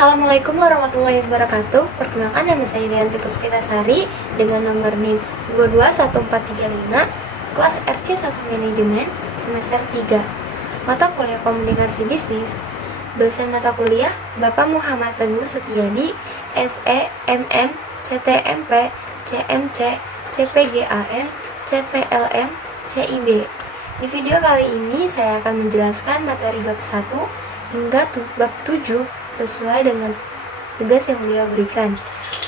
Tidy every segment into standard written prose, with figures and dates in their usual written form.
Assalamualaikum warahmatullahi wabarakatuh. Perkenalkan, nama saya Dianti Puspitasari dengan nomor NIM 221435, kelas RC1 Manajemen, semester 3, mata kuliah Komunikasi Bisnis. Dosen mata kuliah Bapak Muhammad Teguh Setiadi, SE, MM, CTMP, CMC, CPGAM, CPLM, CIB. Di video kali ini saya akan menjelaskan materi bab 1 hingga bab 7 sesuai dengan tugas yang beliau berikan.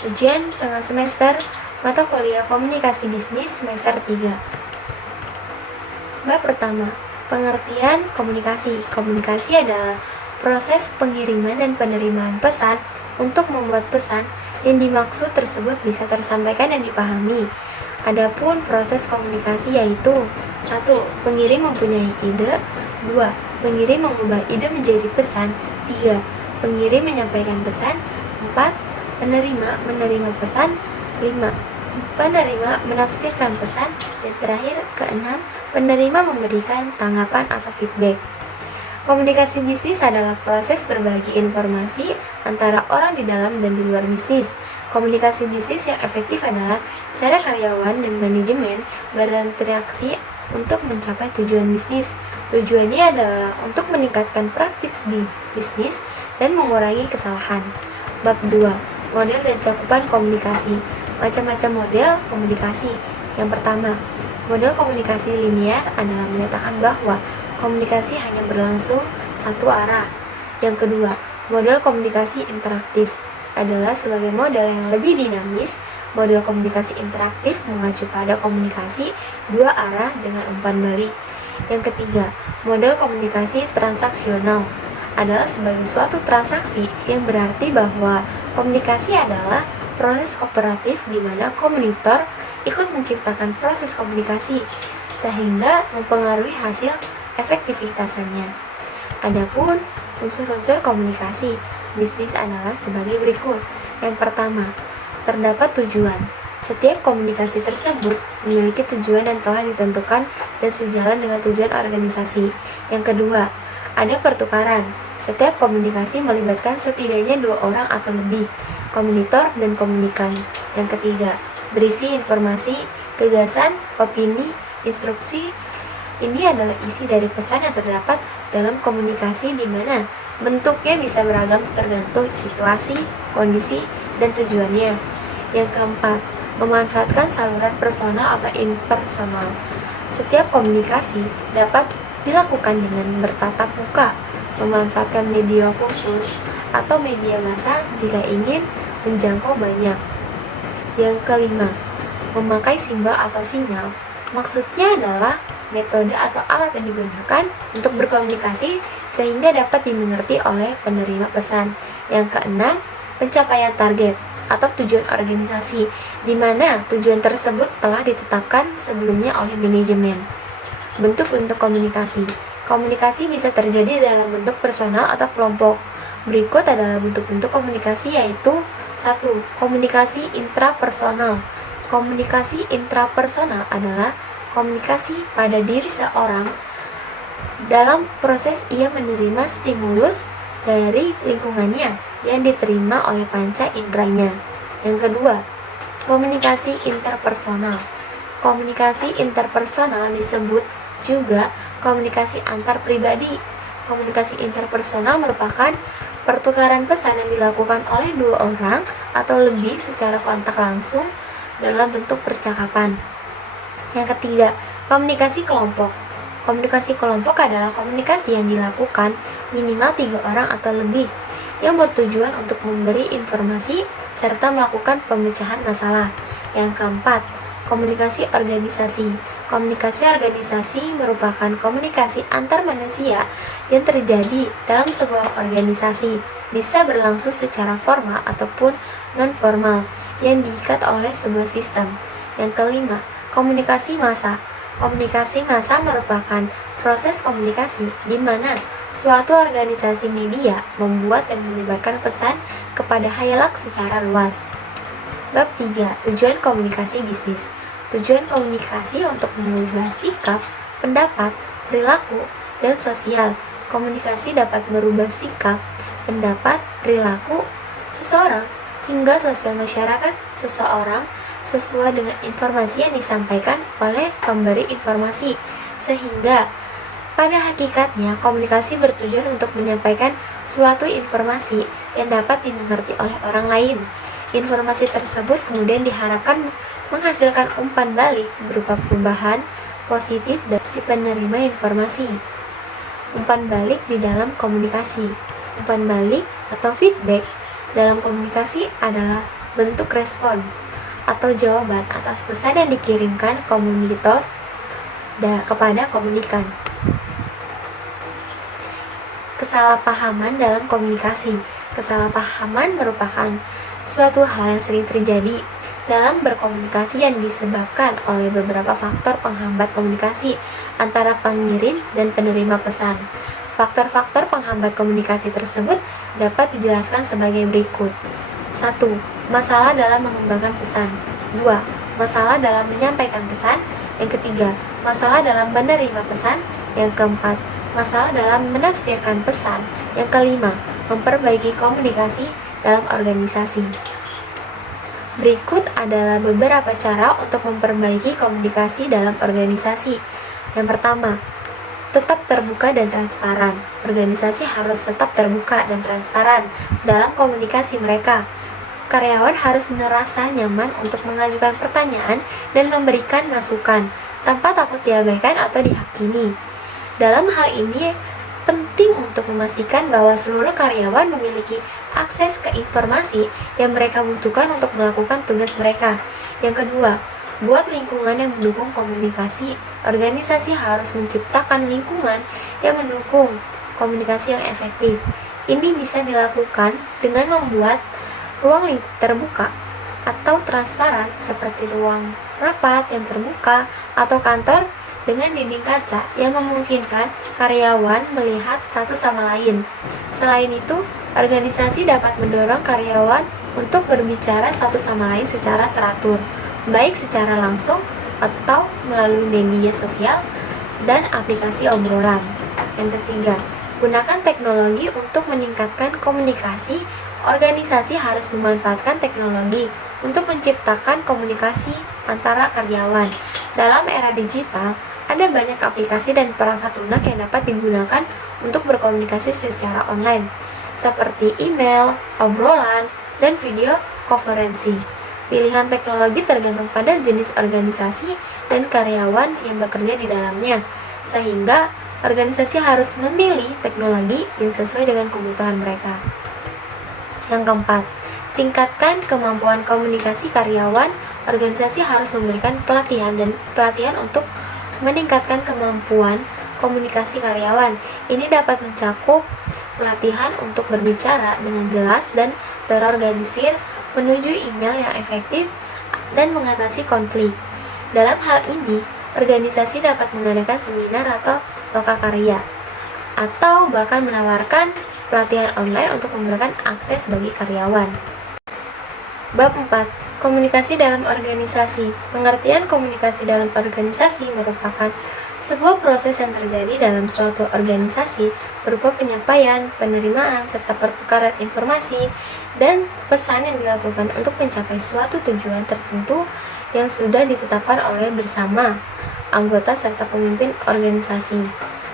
Ujian tengah semester mata kuliah Komunikasi Bisnis semester 3. Bab pertama, pengertian komunikasi. Komunikasi adalah proses pengiriman dan penerimaan pesan untuk membuat pesan yang dimaksud tersebut bisa tersampaikan dan dipahami. Adapun proses komunikasi yaitu 1. Pengirim mempunyai ide. 2. Pengirim mengubah ide menjadi pesan. 3. Pengirim menyampaikan pesan. 4. Penerima menerima pesan. 5. Penerima menafsirkan pesan. Dan terakhir, ke-6, penerima memberikan tanggapan atau feedback. Komunikasi bisnis adalah proses berbagi informasi antara orang di dalam dan di luar bisnis. Komunikasi bisnis yang efektif adalah cara karyawan dan manajemen berinteraksi untuk mencapai tujuan bisnis. Tujuannya adalah untuk meningkatkan praktik bisnis dan mengurangi kesalahan. Bab 2. Model dan cakupan komunikasi. Macam-macam model komunikasi. Yang pertama, model komunikasi linear adalah menyatakan bahwa komunikasi hanya berlangsung satu arah. Yang kedua, model komunikasi interaktif adalah sebagai model yang lebih dinamis. Model komunikasi interaktif mengacu pada komunikasi dua arah dengan umpan balik. Yang ketiga, model komunikasi transaksional adalah sebagai suatu transaksi yang berarti bahwa komunikasi adalah proses kooperatif di mana komunitor ikut menciptakan proses komunikasi sehingga mempengaruhi hasil efektivitasnya. Adapun unsur-unsur komunikasi bisnis adalah sebagai berikut. Yang pertama, terdapat tujuan. Setiap komunikasi tersebut memiliki tujuan dan telah ditentukan dan sejalan dengan tujuan organisasi. Yang kedua, ada pertukaran. Setiap komunikasi melibatkan setidaknya dua orang atau lebih, komunitor dan komunikan. Yang ketiga, berisi informasi, gagasan, opini, instruksi. Ini adalah isi dari pesan yang terdapat dalam komunikasi di mana bentuknya bisa beragam tergantung situasi, kondisi, dan tujuannya. Yang keempat, memanfaatkan saluran personal atau impersonal. Setiap komunikasi dapat dilakukan dengan bertatap muka, memanfaatkan media khusus atau media massa jika ingin menjangkau banyak. Yang kelima, memakai simbol atau sinyal. Maksudnya adalah metode atau alat yang digunakan untuk berkomunikasi sehingga dapat dimengerti oleh penerima pesan. Yang keenam, pencapaian target atau tujuan organisasi, di mana tujuan tersebut telah ditetapkan sebelumnya oleh manajemen. Bentuk-bentuk komunikasi. Komunikasi bisa terjadi dalam bentuk personal atau kelompok. Berikut adalah bentuk-bentuk komunikasi yaitu 1. Komunikasi intrapersonal. Komunikasi intrapersonal adalah komunikasi pada diri seorang dalam proses ia menerima stimulus dari lingkungannya yang diterima oleh panca inderanya. Yang kedua, komunikasi interpersonal. Komunikasi interpersonal disebut juga komunikasi antar pribadi. Komunikasi interpersonal merupakan pertukaran pesan yang dilakukan oleh dua orang atau lebih secara kontak langsung dalam bentuk percakapan. Yang ketiga, komunikasi kelompok. Komunikasi kelompok adalah komunikasi yang dilakukan minimal 3 orang atau lebih yang bertujuan untuk memberi informasi serta melakukan pemecahan masalah. Yang keempat, komunikasi organisasi. Komunikasi organisasi merupakan komunikasi antar manusia yang terjadi dalam sebuah organisasi, bisa berlangsung secara formal ataupun non-formal yang diikat oleh sebuah sistem. Yang kelima, komunikasi massa. Komunikasi massa merupakan proses komunikasi di mana suatu organisasi media membuat dan menyebarkan pesan kepada khalayak secara luas. Bab 3. Tujuan komunikasi bisnis. Tujuan komunikasi untuk mengubah sikap, pendapat, perilaku, dan sosial. Komunikasi dapat merubah sikap, pendapat, perilaku seseorang, hingga sosial masyarakat seseorang sesuai dengan informasi yang disampaikan oleh pemberi informasi. Sehingga pada hakikatnya komunikasi bertujuan untuk menyampaikan suatu informasi yang dapat dimengerti oleh orang lain. Informasi tersebut kemudian diharapkan menghasilkan umpan balik berupa perubahan positif dari si penerima informasi. Umpan balik di dalam komunikasi. Umpan balik atau feedback dalam komunikasi adalah bentuk respon atau jawaban atas pesan yang dikirimkan komunitor kepada komunikan. Kesalahpahaman dalam komunikasi. Kesalahpahaman merupakan suatu hal yang sering terjadi dalam berkomunikasi yang disebabkan oleh beberapa faktor penghambat komunikasi antara pengirim dan penerima pesan. Faktor-faktor penghambat komunikasi tersebut dapat dijelaskan sebagai berikut. 1. Masalah dalam mengembangkan pesan. 2. Masalah dalam menyampaikan pesan. Yang ketiga, masalah dalam menerima pesan. Yang keempat, masalah dalam menafsirkan pesan. Yang kelima, memperbaiki komunikasi dalam organisasi. Berikut adalah beberapa cara untuk memperbaiki komunikasi dalam organisasi. Yang pertama, tetap terbuka dan transparan. Organisasi harus tetap terbuka dan transparan dalam komunikasi mereka. Karyawan harus merasa nyaman untuk mengajukan pertanyaan dan memberikan masukan tanpa takut diabaikan atau dihakimi. Dalam hal ini, penting untuk memastikan bahwa seluruh karyawan memiliki akses ke informasi yang mereka butuhkan untuk melakukan tugas mereka. Yang kedua, buat lingkungan yang mendukung komunikasi. Organisasi harus menciptakan lingkungan yang mendukung komunikasi yang efektif. Ini bisa dilakukan dengan membuat ruang terbuka atau transparan seperti ruang rapat yang terbuka atau kantor dengan dinding kaca yang memungkinkan karyawan melihat satu sama lain. Selain itu, organisasi dapat mendorong karyawan untuk berbicara satu sama lain secara teratur, baik secara langsung atau melalui media sosial dan aplikasi obrolan. Yang ketiga, gunakan teknologi untuk meningkatkan komunikasi. Organisasi harus memanfaatkan teknologi untuk menciptakan komunikasi antara karyawan. Dalam era digital, ada banyak aplikasi dan perangkat lunak yang dapat digunakan untuk berkomunikasi secara online, seperti email, obrolan, dan video konferensi. Pilihan teknologi tergantung pada jenis organisasi dan karyawan yang bekerja di dalamnya, sehingga organisasi harus memilih teknologi yang sesuai dengan kebutuhan mereka. Yang keempat, tingkatkan kemampuan komunikasi karyawan. Organisasi harus memberikan pelatihan untuk meningkatkan kemampuan komunikasi karyawan. Ini dapat mencakup pelatihan untuk berbicara dengan jelas dan terorganisir, menuju email yang efektif, dan mengatasi konflik. Dalam hal ini, organisasi dapat mengadakan seminar atau lokakarya, atau bahkan menawarkan pelatihan online untuk memberikan akses bagi karyawan. Bab 4. Komunikasi dalam organisasi. Pengertian komunikasi dalam organisasi merupakan sebuah proses yang terjadi dalam suatu organisasi berupa penyampaian, penerimaan, serta pertukaran informasi dan pesan yang dilakukan untuk mencapai suatu tujuan tertentu yang sudah ditetapkan oleh bersama anggota serta pemimpin organisasi.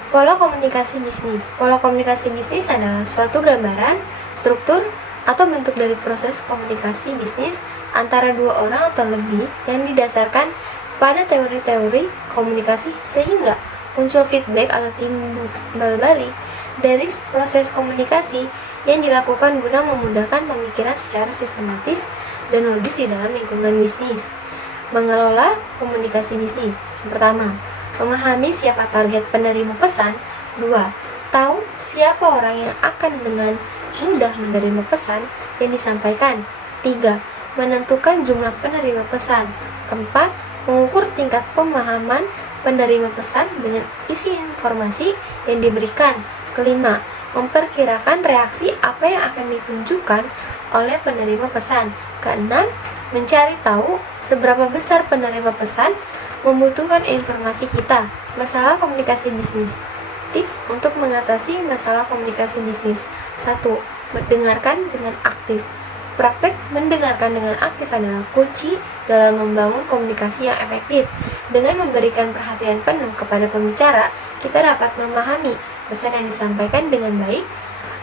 Pola komunikasi bisnis. Pola komunikasi bisnis adalah suatu gambaran, struktur, atau bentuk dari proses komunikasi bisnis antara dua orang atau lebih yang didasarkan pada teori-teori komunikasi sehingga muncul feedback atau timbal balik dari proses komunikasi yang dilakukan guna memudahkan pemikiran secara sistematis dan logis di dalam lingkungan bisnis. Mengelola komunikasi bisnis. Pertama, memahami siapa target penerima pesan. 2. Tahu siapa orang yang akan dengan mudah menerima pesan yang disampaikan. 3. Menentukan jumlah penerima pesan. 4. Mengukur tingkat pemahaman penerima pesan dengan isi informasi yang diberikan. 5. Memperkirakan reaksi apa yang akan ditunjukkan oleh penerima pesan. 6. Mencari tahu seberapa besar penerima pesan membutuhkan informasi kita. Masalah komunikasi bisnis. Tips untuk mengatasi masalah komunikasi bisnis. 1. mendengarkan dengan aktif. Praktek mendengarkan dengan aktif adalah kunci dalam membangun komunikasi yang efektif. Dengan memberikan perhatian penuh kepada pembicara, kita dapat memahami pesan yang disampaikan dengan baik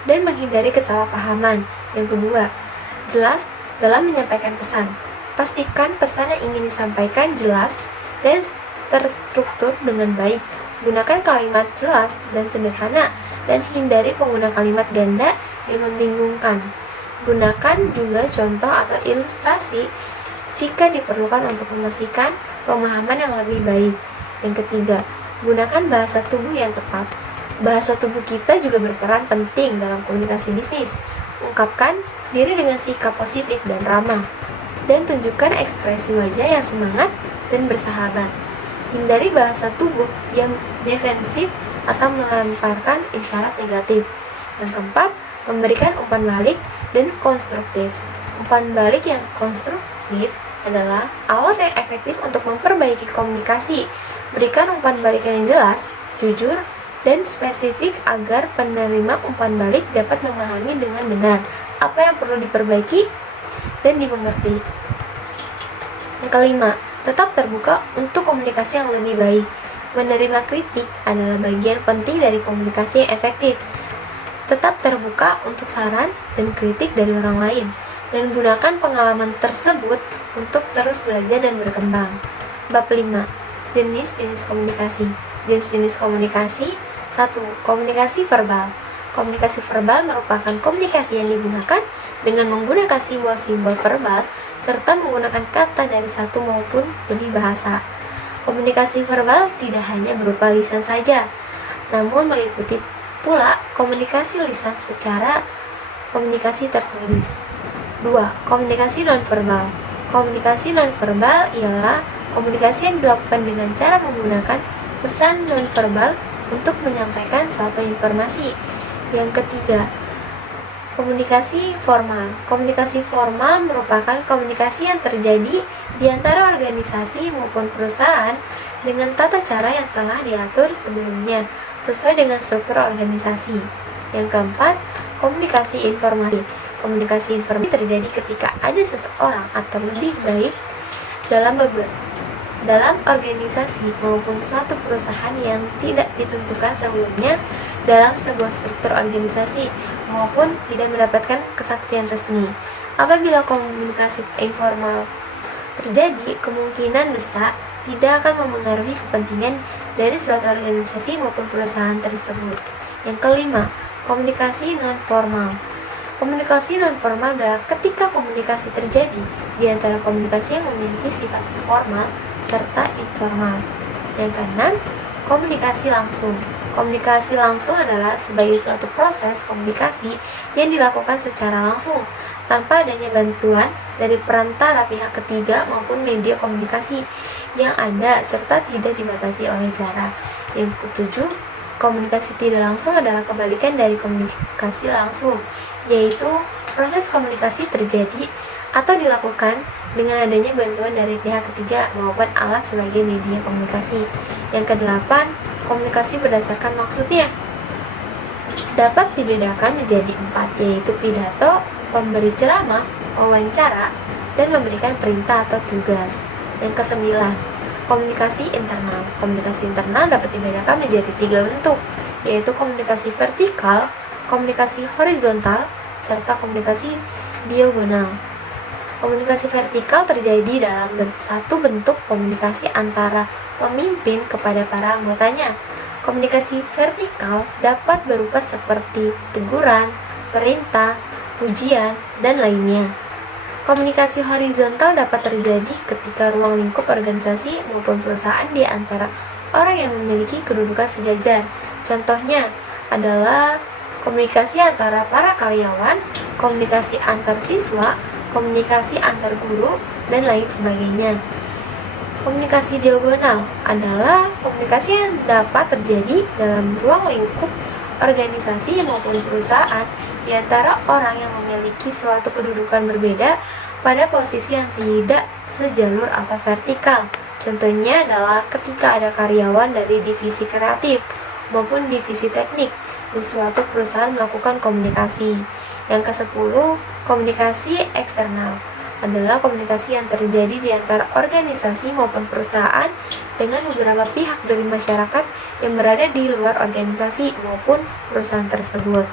dan menghindari kesalahpahaman. Yang kedua, jelas dalam menyampaikan pesan. Pastikan pesan yang ingin disampaikan jelas dan terstruktur dengan baik. Gunakan kalimat jelas dan sederhana dan hindari pengguna kalimat ganda yang membingungkan. Gunakan juga contoh atau ilustrasi jika diperlukan untuk memastikan pemahaman yang lebih baik. Yang ketiga, gunakan bahasa tubuh yang tepat. Bahasa tubuh kita juga berperan penting dalam komunikasi bisnis. Ungkapkan diri dengan sikap positif dan ramah, dan tunjukkan ekspresi wajah yang semangat dan bersahabat. Hindari bahasa tubuh yang defensif atau melemparkan isyarat negatif. Yang keempat, memberikan umpan balik dan konstruktif. Umpan balik yang konstruktif adalah alat yang efektif untuk memperbaiki komunikasi. Berikan umpan balik yang jelas, jujur, dan spesifik agar penerima umpan balik dapat memahami dengan benar apa yang perlu diperbaiki dan dimengerti. Yang kelima, tetap terbuka untuk komunikasi yang lebih baik. Menerima kritik adalah bagian penting dari komunikasi yang efektif. Tetap terbuka untuk saran dan kritik dari orang lain, dan gunakan pengalaman tersebut untuk terus belajar dan berkembang. Bab 5. Jenis-jenis komunikasi. Jenis-jenis komunikasi. 1. Komunikasi verbal. Komunikasi verbal merupakan komunikasi yang digunakan dengan menggunakan simbol-simbol verbal serta menggunakan kata dari satu maupun lebih bahasa. Komunikasi verbal tidak hanya berupa lisan saja, namun meliputi pula komunikasi lisan secara komunikasi tertulis. 2. Komunikasi nonverbal. Komunikasi nonverbal ialah komunikasi yang dilakukan dengan cara menggunakan pesan nonverbal untuk menyampaikan suatu informasi. Yang ketiga, komunikasi formal. Komunikasi formal merupakan komunikasi yang terjadi di antara organisasi maupun perusahaan dengan tata cara yang telah diatur sebelumnya sesuai dengan struktur organisasi. Yang keempat, komunikasi informasi. Komunikasi informasi terjadi ketika ada seseorang atau lebih baik dalam organisasi maupun suatu perusahaan yang tidak ditentukan sebelumnya dalam sebuah struktur organisasi maupun tidak mendapatkan kesaksian resmi. Apabila komunikasi informal terjadi, kemungkinan besar tidak akan memengaruhi kepentingan dari suatu organisasi maupun perusahaan tersebut. Yang kelima, komunikasi non-formal. Komunikasi non-formal adalah ketika komunikasi terjadi di antara komunikasi yang memiliki sifat formal serta informal. Yang keenam, komunikasi langsung. Komunikasi langsung adalah sebagai suatu proses komunikasi yang dilakukan secara langsung tanpa adanya bantuan dari perantara pihak ketiga maupun media komunikasi yang ada serta tidak dibatasi oleh jarak. Yang ketujuh, komunikasi tidak langsung adalah kebalikan dari komunikasi langsung, yaitu proses komunikasi terjadi atau dilakukan dengan adanya bantuan dari pihak ketiga maupun alat sebagai media komunikasi. Yang kedelapan, komunikasi berdasarkan maksudnya dapat dibedakan menjadi 4, yaitu pidato, pemberi ceramah, wawancara, dan memberikan perintah atau tugas. Yang kesembilan, komunikasi internal. Komunikasi internal dapat dibedakan menjadi 3 bentuk, yaitu komunikasi vertikal, komunikasi horizontal, serta komunikasi diagonal. Komunikasi vertikal terjadi dalam satu bentuk komunikasi antara pemimpin kepada para anggotanya. Komunikasi vertikal dapat berupa seperti teguran, perintah, pujian, dan lainnya. Komunikasi horizontal dapat terjadi ketika ruang lingkup organisasi maupun perusahaan di antara orang yang memiliki kedudukan sejajar. Contohnya adalah komunikasi antara para karyawan, komunikasi antar siswa, komunikasi antar guru, dan lain sebagainya. Komunikasi diagonal adalah komunikasi yang dapat terjadi dalam ruang lingkup organisasi maupun perusahaan di antara orang yang memiliki suatu kedudukan berbeda pada posisi yang tidak sejalur atau vertikal. Contohnya adalah ketika ada karyawan dari divisi kreatif maupun divisi teknik di suatu perusahaan melakukan komunikasi. Yang ke-10, komunikasi eksternal adalah komunikasi yang terjadi di antara organisasi maupun perusahaan dengan beberapa pihak dari masyarakat yang berada di luar organisasi maupun perusahaan tersebut.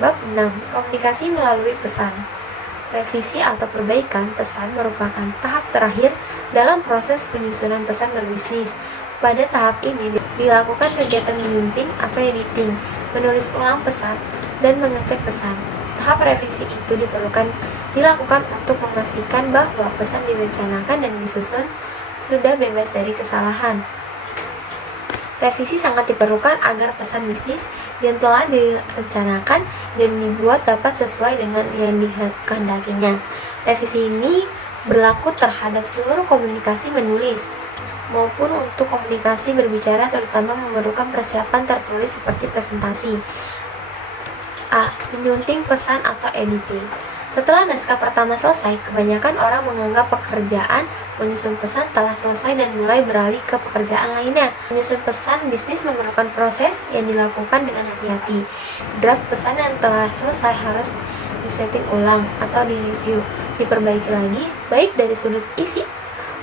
Bab 6. Komunikasi melalui pesan. Revisi atau perbaikan pesan merupakan tahap terakhir dalam proses penyusunan pesan berbisnis. Pada tahap ini dilakukan kegiatan menyunting atau editing, menulis ulang pesan, dan mengecek pesan. Tahap revisi itu dilakukan untuk memastikan bahwa pesan direncanakan dan disusun sudah bebas dari kesalahan. Revisi sangat diperlukan agar pesan bisnis yang telah direncanakan dan dibuat dapat sesuai dengan yang dikehendakinya. Revisi ini berlaku terhadap seluruh komunikasi menulis maupun untuk komunikasi berbicara, terutama memerlukan persiapan tertulis seperti presentasi. A. Menyunting pesan atau editing. Setelah naskah pertama selesai, kebanyakan orang menganggap pekerjaan menyusun pesan telah selesai dan mulai beralih ke pekerjaan lainnya. Menyusun pesan bisnis memerlukan proses yang dilakukan dengan hati-hati. Draft pesan yang telah selesai harus disetting ulang atau direview, diperbaiki lagi, baik dari sudut isi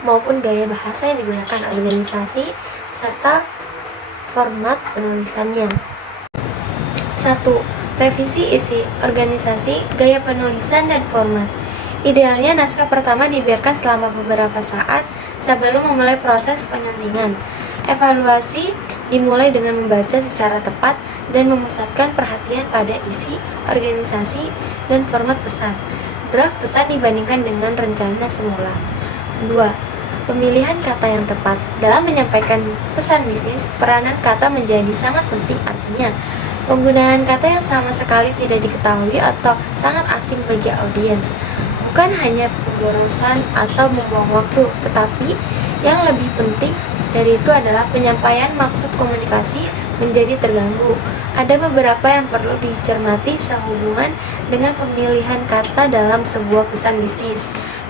maupun gaya bahasa yang digunakan organisasi serta format penulisannya. 1. Revisi isi organisasi, gaya penulisan, dan format. Idealnya naskah pertama dibiarkan selama beberapa saat sebelum memulai proses penyuntingan. Evaluasi dimulai dengan membaca secara tepat dan memusatkan perhatian pada isi organisasi dan format pesan. Draft pesan dibandingkan dengan rencana semula. 2. Pemilihan kata yang tepat. Dalam menyampaikan pesan bisnis, peranan kata menjadi sangat penting. Artinya, penggunaan kata yang sama sekali tidak diketahui atau sangat asing bagi audiens bukan hanya pemborosan atau membuang waktu, tetapi yang lebih penting dari itu adalah penyampaian maksud komunikasi menjadi terganggu. Ada beberapa yang perlu dicermati sehubungan dengan pemilihan kata dalam sebuah pesan bisnis.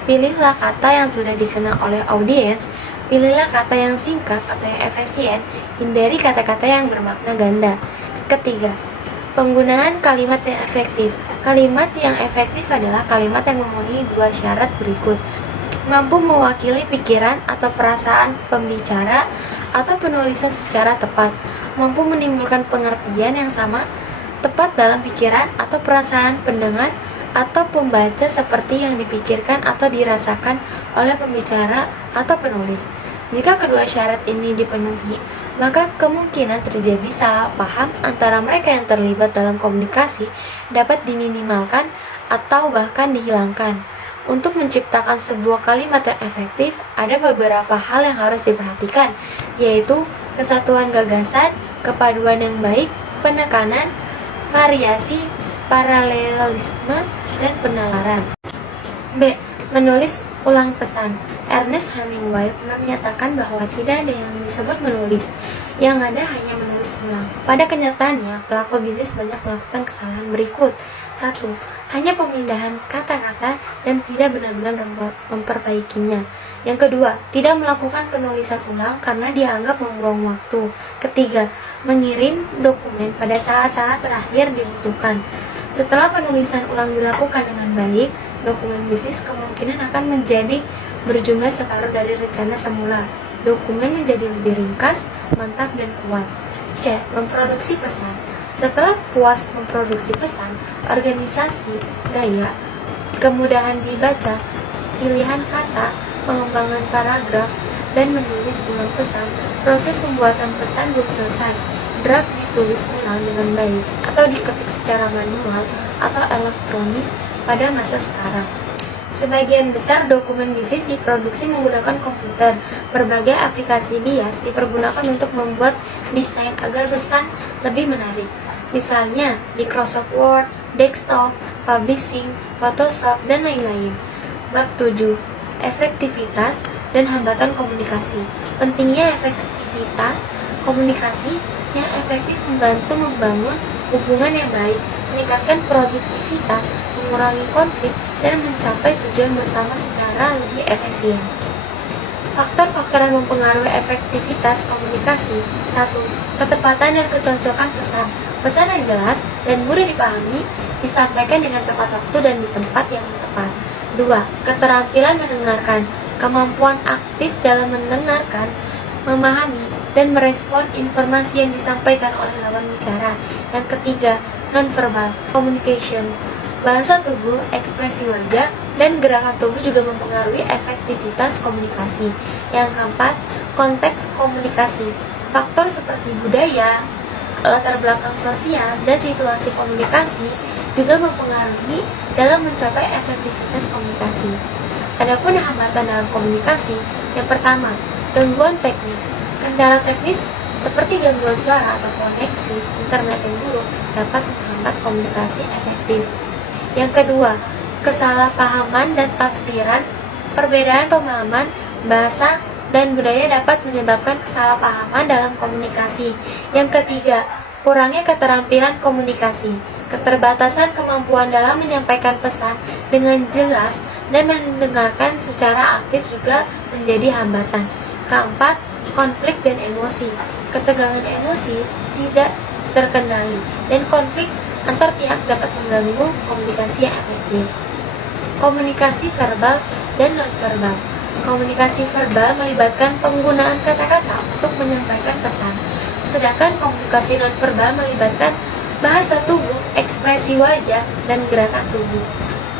Pilihlah kata yang sudah dikenal oleh audiens, pilihlah kata yang singkat atau yang efisien, hindari kata-kata yang bermakna ganda. Ketiga, penggunaan kalimat yang efektif. Kalimat yang efektif adalah kalimat yang memenuhi dua syarat berikut. Mampu mewakili pikiran atau perasaan pembicara atau penulisan secara tepat. Mampu menimbulkan pengertian yang sama, tepat dalam pikiran atau perasaan pendengar atau pembaca seperti yang dipikirkan atau dirasakan oleh pembicara atau penulis. Jika kedua syarat ini dipenuhi, maka kemungkinan terjadi salah paham antara mereka yang terlibat dalam komunikasi dapat diminimalkan atau bahkan dihilangkan. Untuk menciptakan sebuah kalimat yang efektif, ada beberapa hal yang harus diperhatikan, yaitu kesatuan gagasan, kepaduan yang baik, penekanan, variasi, paralelisme, dan penalaran. B. Menulis ulang pesan. Ernest Hemingway pernah menyatakan bahwa tidak ada yang disebut menulis, yang ada hanya menulis ulang. Pada kenyataannya, pelaku bisnis banyak melakukan kesalahan berikut. 1. Hanya pemindahan kata-kata dan tidak benar-benar memperbaikinya. Yang kedua, tidak melakukan penulisan ulang karena dianggap membuang waktu. Ketiga, mengirim dokumen pada saat-saat terakhir dibutuhkan. Setelah penulisan ulang dilakukan dengan baik, dokumen bisnis kemungkinan akan menjadi berjumlah separuh dari rencana semula. Dokumen menjadi lebih ringkas, mantap, dan kuat. C. Memproduksi pesan. Setelah puas memproduksi pesan, organisasi, gaya, kemudahan dibaca, pilihan kata, pengembangan paragraf, dan menulis ulang pesan, proses pembuatan pesan belum selesai. Draft ditulis ulang dengan baik atau diketik secara manual atau elektronis pada masa sekarang. Sebagian besar dokumen bisnis diproduksi menggunakan komputer. Berbagai aplikasi bias dipergunakan untuk membuat desain agar pesan lebih menarik. Misalnya Microsoft Word, Desktop, Publishing, Photoshop, dan lain-lain. Bab 7. Efektivitas dan hambatan komunikasi. Pentingnya efektivitas komunikasi yang efektif membantu membangun hubungan yang baik, meningkatkan produktivitas, mengurangi konflik, dan mencapai tujuan bersama secara lebih efisien. Faktor-faktor yang mempengaruhi efektivitas komunikasi. 1. Ketepatan dan kecocokan pesan. Pesan yang jelas dan mudah dipahami disampaikan dengan tepat waktu dan di tempat yang tepat. 2. Keterampilan mendengarkan, kemampuan aktif dalam mendengarkan, memahami, dan merespon informasi yang disampaikan oleh lawan bicara. Yang ketiga, nonverbal communication, bahasa tubuh, ekspresi wajah, dan gerakan tubuh juga mempengaruhi efektivitas komunikasi. Yang keempat, konteks komunikasi, faktor seperti budaya, latar belakang sosial, dan situasi komunikasi juga mempengaruhi dalam mencapai efektivitas komunikasi. Adapun hambatan dalam komunikasi, yang pertama, gangguan teknis. Kendala teknis seperti gangguan suara atau koneksi internet yang buruk dapat menghambat komunikasi efektif. Yang kedua, kesalahpahaman dan tafsiran. Perbedaan pemahaman, bahasa, dan budaya dapat menyebabkan kesalahpahaman dalam komunikasi. Yang ketiga, kurangnya keterampilan komunikasi. Keterbatasan kemampuan dalam menyampaikan pesan dengan jelas dan mendengarkan secara aktif juga menjadi hambatan. Keempat, konflik dan emosi. Ketegangan emosi tidak terkendali dan konflik antar pihak dapat mengganggu komunikasi yang efektif. Komunikasi verbal dan nonverbal. Komunikasi verbal melibatkan penggunaan kata-kata untuk menyampaikan pesan, sedangkan komunikasi nonverbal melibatkan bahasa tubuh, ekspresi wajah, dan gerakan tubuh.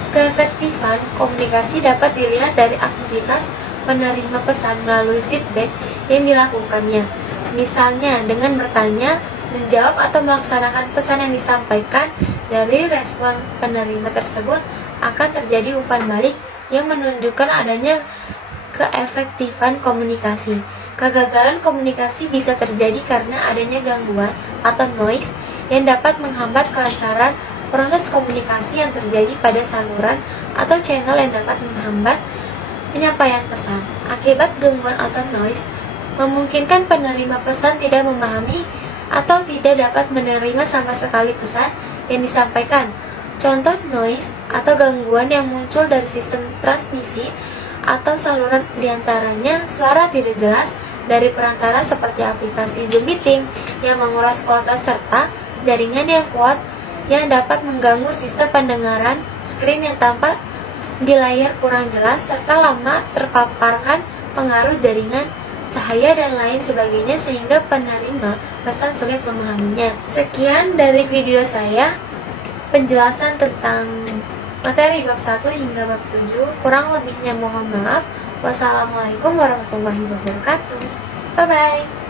Keefektifan komunikasi dapat dilihat dari aktivitas penerima pesan melalui feedback yang dilakukannya. Misalnya dengan bertanya, menjawab, atau melaksanakan pesan yang disampaikan. Dari respon penerima tersebut akan terjadi umpan balik yang menunjukkan adanya keefektifan komunikasi. Kegagalan komunikasi bisa terjadi karena adanya gangguan atau noise yang dapat menghambat kelancaran proses komunikasi yang terjadi pada saluran atau channel yang dapat menghambat penyampaian pesan. Akibat gangguan atau noise memungkinkan penerima pesan tidak memahami atau tidak dapat menerima sama sekali pesan yang disampaikan. Contoh noise atau gangguan yang muncul dari sistem transmisi atau saluran, diantaranya suara tidak jelas dari perantara seperti aplikasi Zoom Meeting yang menguras kuota serta jaringan yang kuat yang dapat mengganggu sistem pendengaran, screen yang tampak di layar kurang jelas, serta lama terpaparkan pengaruh jaringan, cahaya, dan lain sebagainya sehingga penerima pesan sulit memahaminya. Sekian dari video saya, penjelasan tentang materi bab 1 hingga bab 7. Kurang lebihnya mohon maaf. Wassalamualaikum warahmatullahi wabarakatuh. Bye-bye.